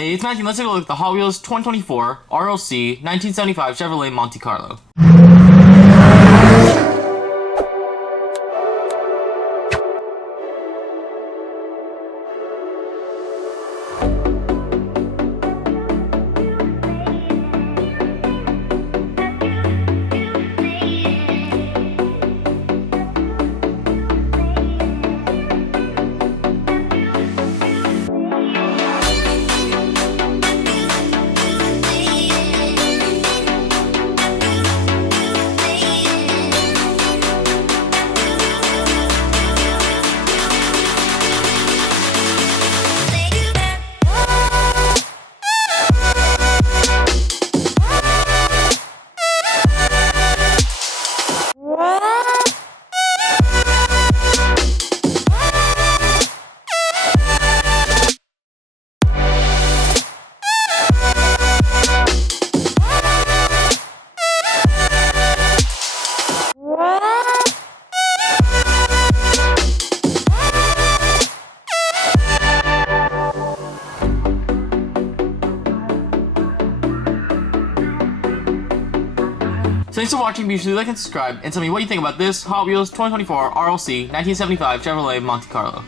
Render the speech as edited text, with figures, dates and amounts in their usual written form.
Hey, it's Matthew. Let's take a look at the Hot Wheels 2024 RLC 1975 Chevrolet Monte Carlo. Thanks for watching. Be sure to like and subscribe, and tell me what you think about this Hot Wheels 2024 RLC 1975 Chevrolet Monte Carlo.